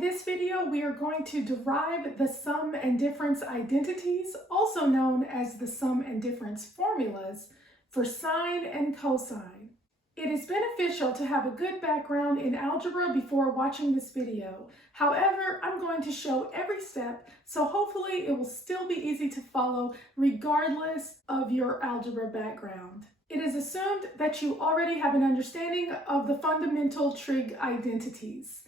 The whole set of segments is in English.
In this video, we are going to derive the sum and difference identities, also known as the sum and difference formulas, for sine and cosine. It is beneficial to have a good background in algebra before watching this video. However, I'm going to show every step, so hopefully it will still be easy to follow regardless of your algebra background. It is assumed that you already have an understanding of the fundamental trig identities.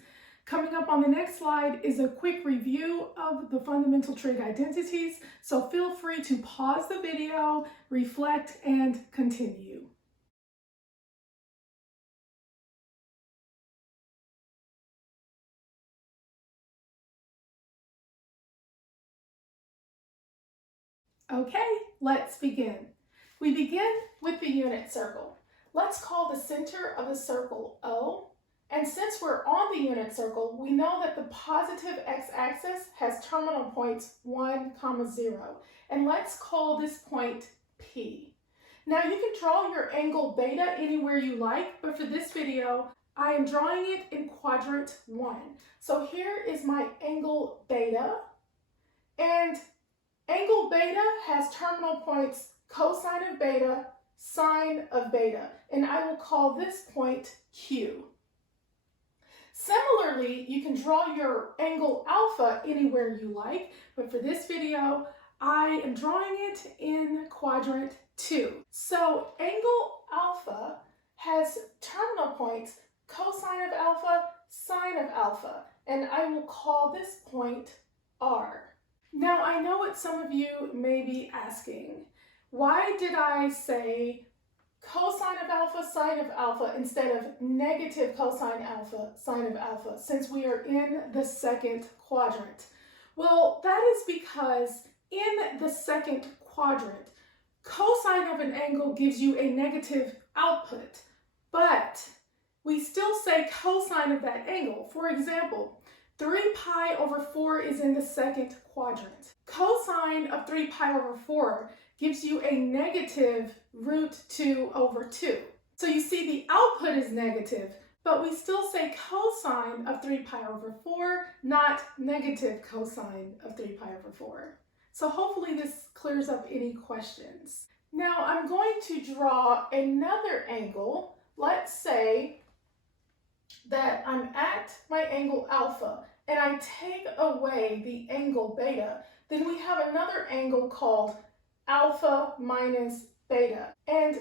Coming up on the next slide is a quick review of the fundamental trig identities, so feel free to pause the video, reflect, and continue. Okay, let's begin. We begin with the unit circle. Let's call the center of the circle O. And since we're on the unit circle, we know that the positive x-axis has terminal points 1, 0. And let's call this point P. Now you can draw your angle beta anywhere you like, but for this video, I am drawing it in quadrant 1. So here is my angle beta, and angle beta has terminal points cosine of beta, sine of beta, and I will call this point Q. Similarly, you can draw your angle alpha anywhere you like, but for this video, I am drawing it in quadrant 2. So angle alpha has terminal points cosine of alpha, sine of alpha, and I will call this point R. Now I know what some of you may be asking. Why did I say cosine of alpha, sine of alpha, instead of negative cosine alpha, sine of alpha, since we are in the second quadrant? Well, that is because in the second quadrant, cosine of an angle gives you a negative output, but we still say cosine of that angle. For example, 3 pi over 4 is in the second quadrant. Cosine of 3 pi over 4 gives you a negative root 2 over 2. So you see the output is negative, but we still say cosine of 3 pi over 4, not negative cosine of 3 pi over 4. So hopefully this clears up any questions. Now I'm going to draw another angle. Let's say that I'm at my angle alpha and I take away the angle beta, then we have another angle called alpha minus beta. And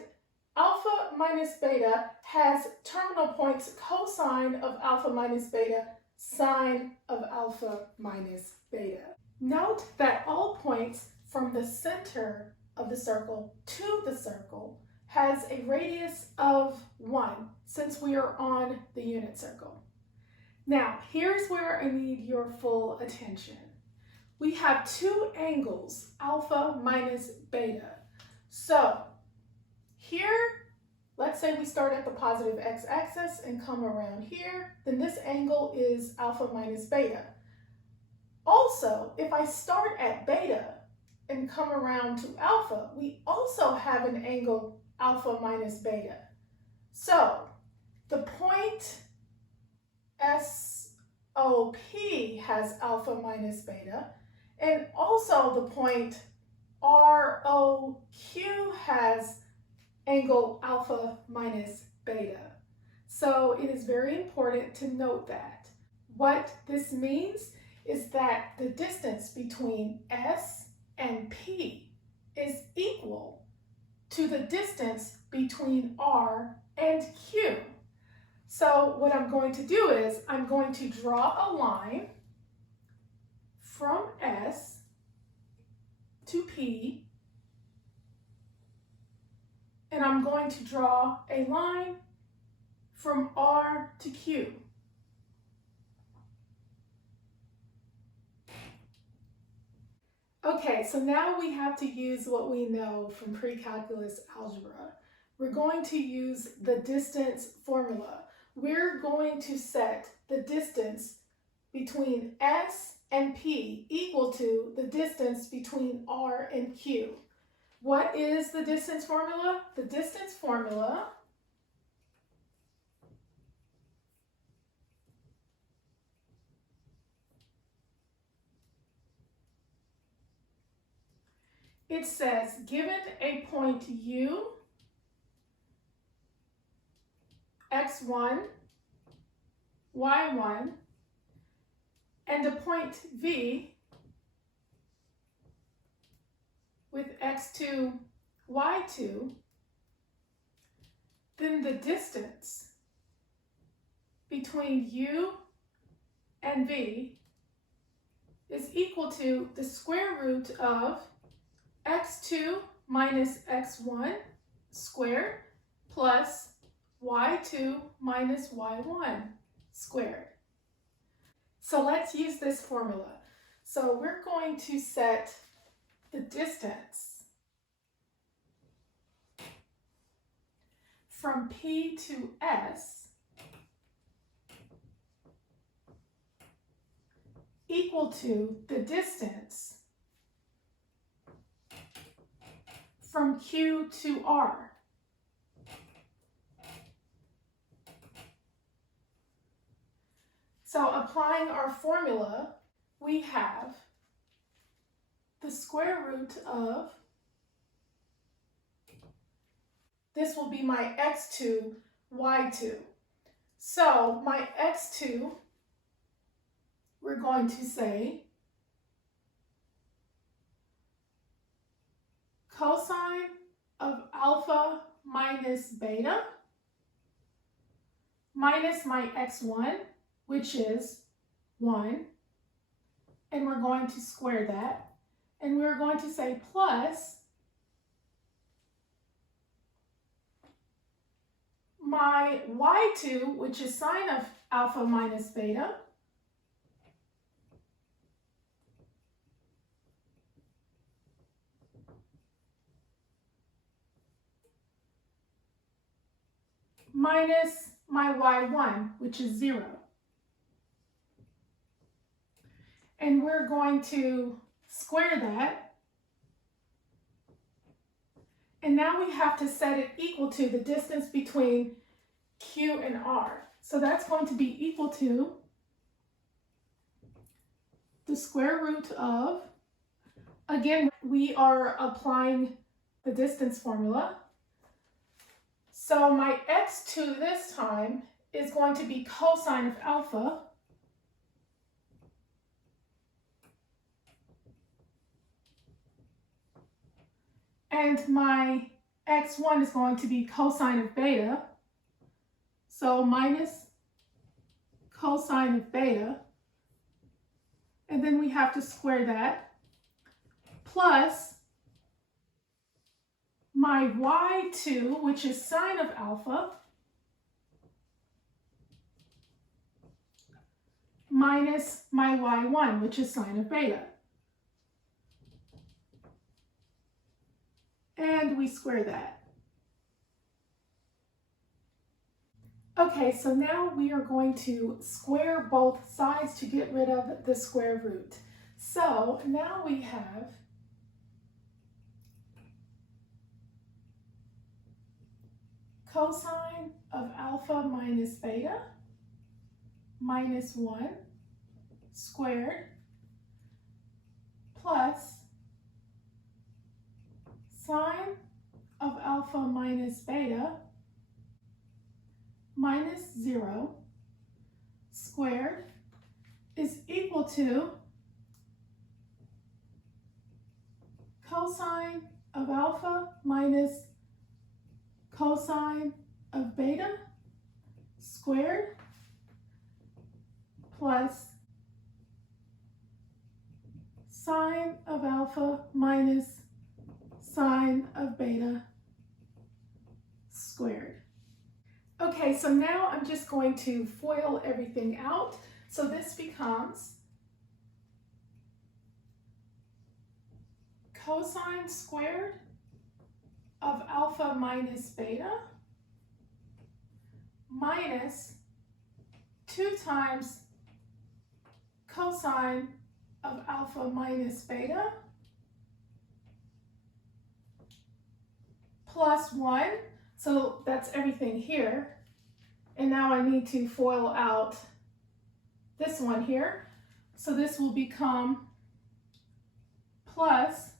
alpha minus beta has terminal points cosine of alpha minus beta, sine of alpha minus beta. Note that all points from the center of the circle to the circle has a radius of 1 since we are on the unit circle. Now, here's where I need your full attention. We have two angles, alpha minus beta. So here, let's say we start at the positive x-axis and come around here, then this angle is alpha minus beta. Also, if I start at beta and come around to alpha, we also have an angle alpha minus beta. So the point SOP has alpha minus beta, and also the point ROQ has angle alpha minus beta. So it is very important to note that. What this means is that the distance between S and P is equal to the distance between R and Q. So what I'm going to do is I'm going to draw a line from S to P, and I'm going to draw a line from R to Q. Okay, so now we have to use what we know from pre-calculus algebra. We're going to use the distance formula. We're going to set the distance between S and P equal to the distance between R and Q. What is the distance formula? The distance formula it says, given a point U, x1, y1, and a point V with x2, y2, then the distance between U and V is equal to the square root of x2 minus x1 squared plus y2 minus y1 squared. So let's use this formula. So we're going to set the distance from P to S equal to the distance from Q to R. So applying our formula, we have the square root of, this will be my x2, y2. So my x2, we're going to say cosine of alpha minus beta minus my x1, which is 1, and we're going to square that, and we're going to say plus my y2, which is sine of alpha minus beta, minus my y1, which is 0. And we're going to square that. And now we have to set it equal to the distance between Q and R. So that's going to be equal to the square root of, again, we are applying the distance formula. So my x2 this time is going to be cosine of alpha and my x1 is going to be cosine of beta. So minus cosine of beta, and then we have to square that, plus my y2, which is sine of alpha, minus my y1, which is sine of beta. And we square that. Okay, so now we are going to square both sides to get rid of the square root. So now we have cosine of alpha minus beta minus 1 squared plus sine of alpha minus beta minus 0 squared is equal to cosine of alpha minus cosine of beta squared plus sine of alpha minus sine of beta squared. Okay, so now I'm just going to FOIL everything out. So this becomes cosine squared of alpha minus beta minus 2 times cosine of alpha minus beta plus 1. So that's everything here. And now I need to FOIL out this one here. So this will become plus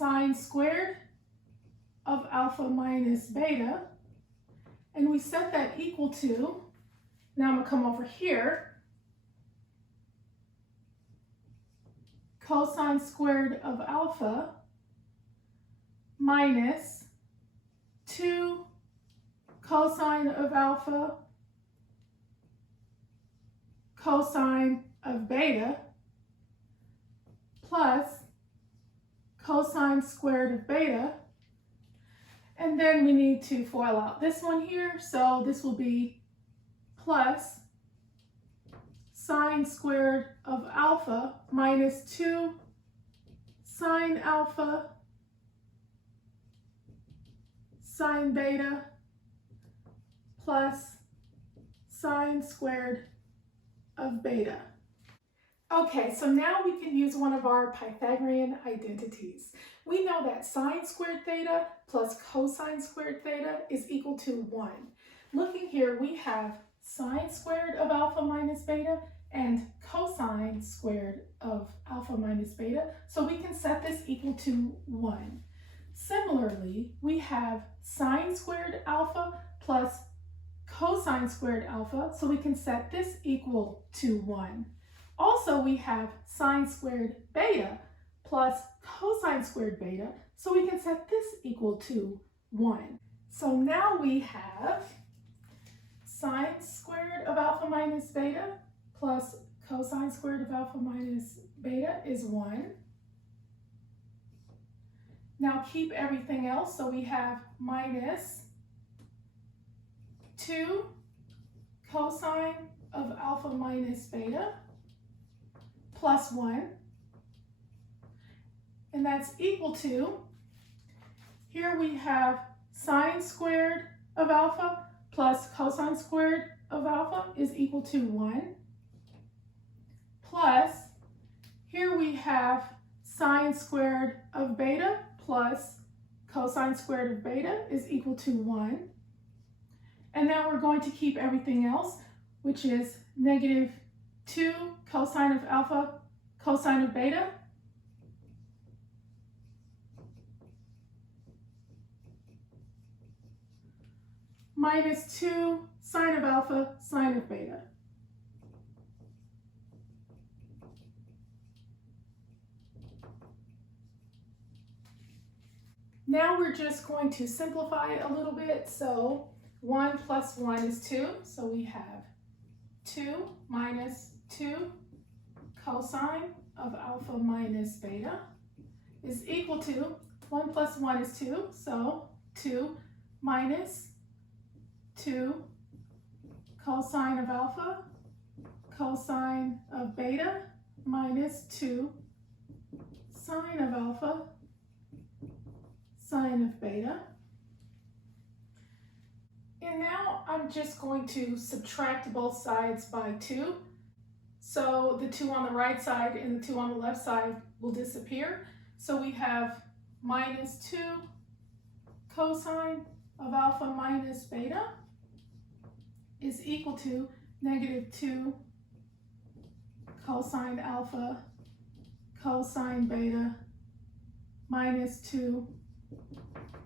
sine squared of alpha minus beta, and we set that equal to, now I'm going to come over here, cosine squared of alpha minus 2 cosine of alpha cosine of beta plus cosine squared of beta. And then we need to FOIL out this one here, so this will be plus sine squared of alpha minus 2 sine alpha sine beta plus sine squared of beta. Okay, so now we can use one of our Pythagorean identities. We know that sine squared theta plus cosine squared theta is equal to 1. Looking here, we have sine squared of alpha minus beta and cosine squared of alpha minus beta, so we can set this equal to 1. Similarly, we have sine squared alpha plus cosine squared alpha, so we can set this equal to 1. Also, we have sine squared beta plus cosine squared beta, so we can set this equal to 1. So now we have sine squared of alpha minus beta plus cosine squared of alpha minus beta is 1. Now keep everything else, so we have minus 2 cosine of alpha minus beta plus 1, and that's equal to, here we have sine squared of alpha plus cosine squared of alpha is equal to 1, plus, here we have sine squared of beta plus cosine squared of beta is equal to 1. And now we're going to keep everything else, which is negative 2 cosine of alpha cosine of beta minus 2 sine of alpha sine of beta. Now we're just going to simplify a little bit. So 1 plus 1 is 2. So we have 2 minus 2 cosine of alpha minus beta is equal to 1 plus 1 is 2. So 2 minus 2 cosine of alpha cosine of beta minus 2 sine of alpha sine of beta. And now I'm just going to subtract both sides by 2. So the 2 on the right side and the 2 on the left side will disappear. So we have minus 2 cosine of alpha minus beta is equal to negative 2 cosine alpha cosine beta minus 2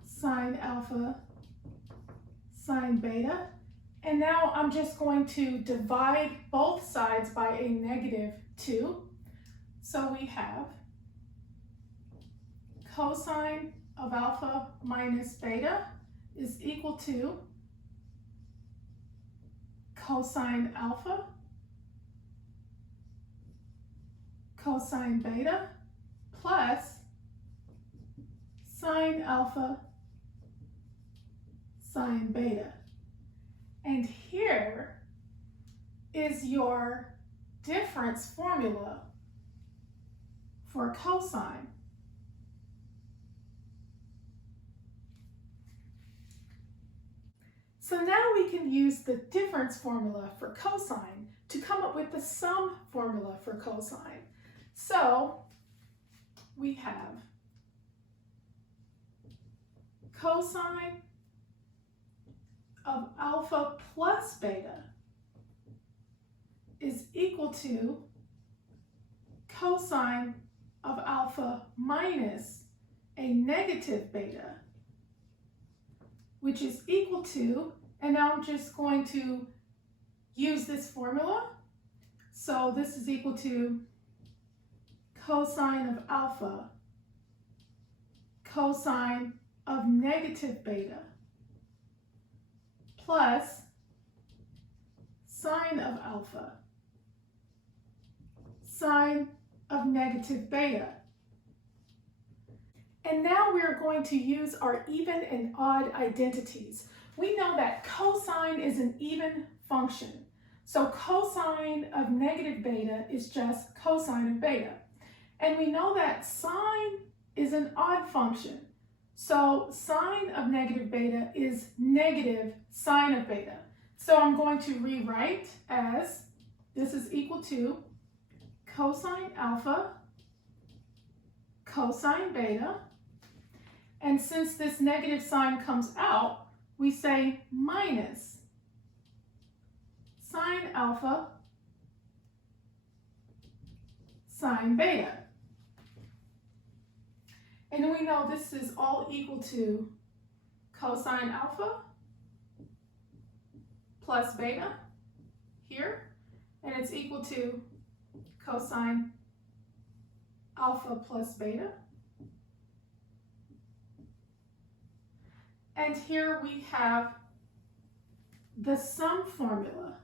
sine alpha sine beta. And now I'm just going to divide both sides by a negative 2. So we have cosine of alpha minus beta is equal to cosine alpha cosine beta plus sine alpha sine beta. And here is your difference formula for cosine. So now we can use the difference formula for cosine to come up with the sum formula for cosine. So we have cosine of alpha plus beta is equal to cosine of alpha minus a negative beta, which is equal to, and now I'm just going to use this formula. So this is equal to cosine of alpha, cosine of negative beta, plus sine of alpha, sine of negative beta. And now we're going to use our even and odd identities. We know that cosine is an even function. So cosine of negative beta is just cosine of beta. And we know that sine is an odd function. So sine of negative beta is negative sine of beta. So I'm going to rewrite as this is equal to cosine alpha, cosine beta. And since this negative sign comes out, we say minus sine alpha, sine beta. And we know this is all equal to cosine alpha plus beta here, and it's equal to cosine alpha plus beta. And here we have the sum formula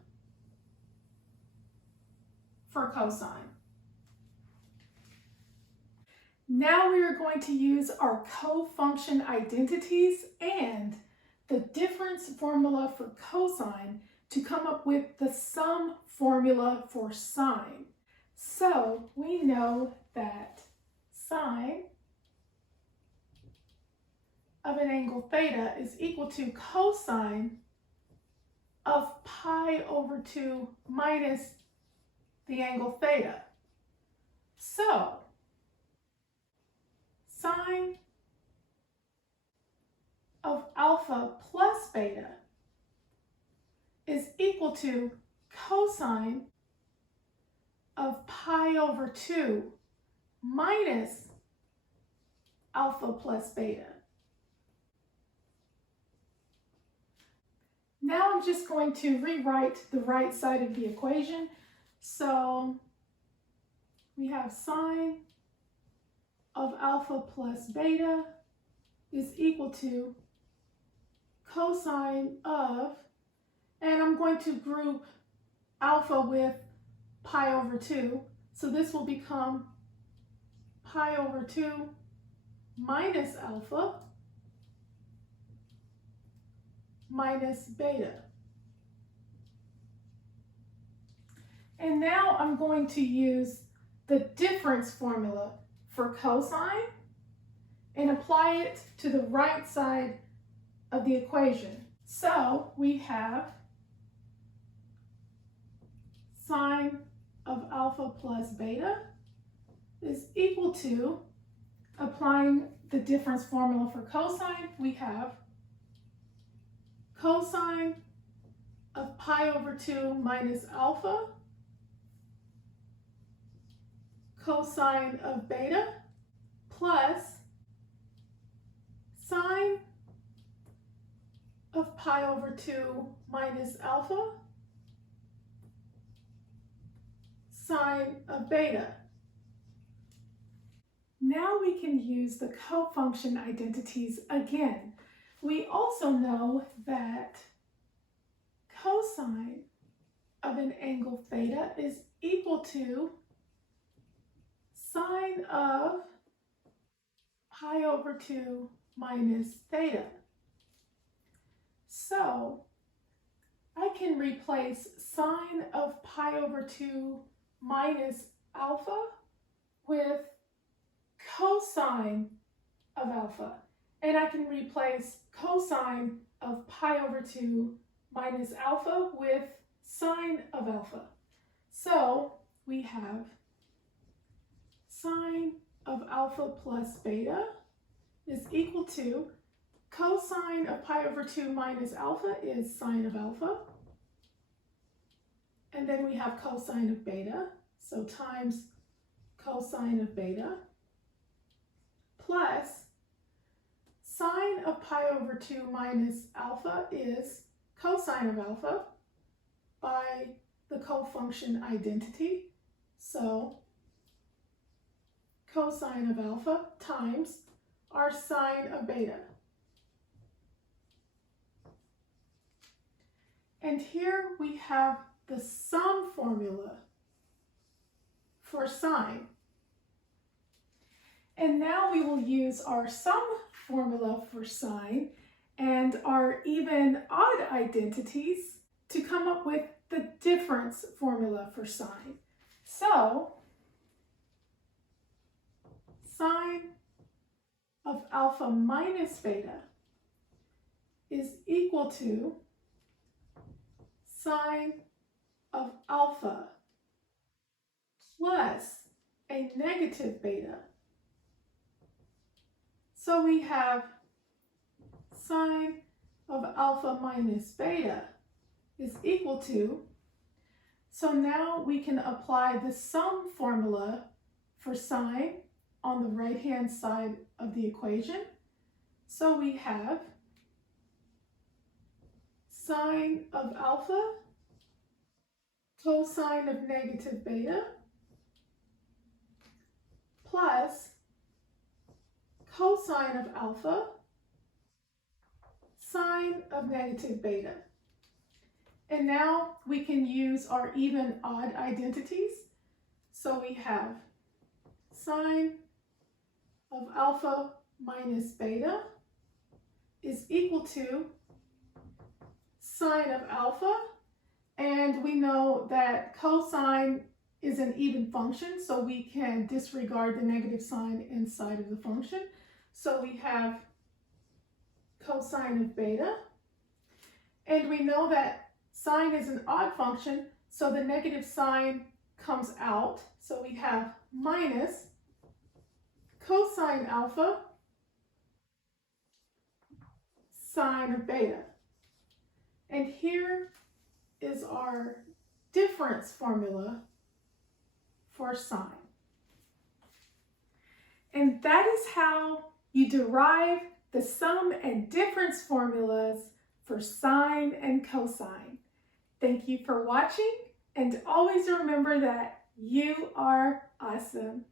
for cosine. Now we are going to use our cofunction identities and the difference formula for cosine to come up with the sum formula for sine. So we know that sine of an angle theta is equal to cosine of pi over 2 minus the angle theta. So sine of alpha plus beta is equal to cosine of pi over 2 minus alpha plus beta. Now I'm just going to rewrite the right side of the equation. So we have sine of alpha plus beta is equal to cosine of, and I'm going to group alpha with pi over 2. So this will become pi over 2 minus alpha minus beta. And now I'm going to use the difference formula for cosine and apply it to the right side of the equation. So we have sine of alpha plus beta is equal to, applying the difference formula for cosine, we have cosine of pi over 2 minus alpha, cosine of beta, plus sine of pi over 2 minus alpha, sine of beta. Now we can use the cofunction identities again. We also know that cosine of an angle theta is equal to sine of pi over 2 minus theta. So I can replace sine of pi over 2 minus alpha with cosine of alpha. And I can replace cosine of pi over 2 minus alpha with sine of alpha. So we have sine of alpha plus beta is equal to cosine of pi over 2 minus alpha is sine of alpha. And then we have cosine of beta, so times cosine of beta, plus Sine of pi over 2 minus alpha is cosine of alpha by the cofunction identity. So cosine of alpha times our sine of beta. And here we have the sum formula for sine. And now we will use our sum formula for sine and our even odd identities to come up with the difference formula for sine. So, sine of alpha minus beta is equal to sine of alpha plus a negative beta. So we have sine of alpha minus beta is equal to, so now we can apply the sum formula for sine on the right-hand side of the equation. So we have sine of alpha cosine of negative beta plus cosine of alpha sine of negative beta. And now we can use our even odd identities. So we have sine of alpha minus beta is equal to sine of alpha, and we know that cosine is an even function, so we can disregard the negative sign inside of the function. So we have cosine of beta, and we know that sine is an odd function, so the negative sign comes out. So we have minus cosine alpha sine of beta. And here is our difference formula for sine. And that is how you derive the sum and difference formulas for sine and cosine. Thank you for watching, and always remember that you are awesome.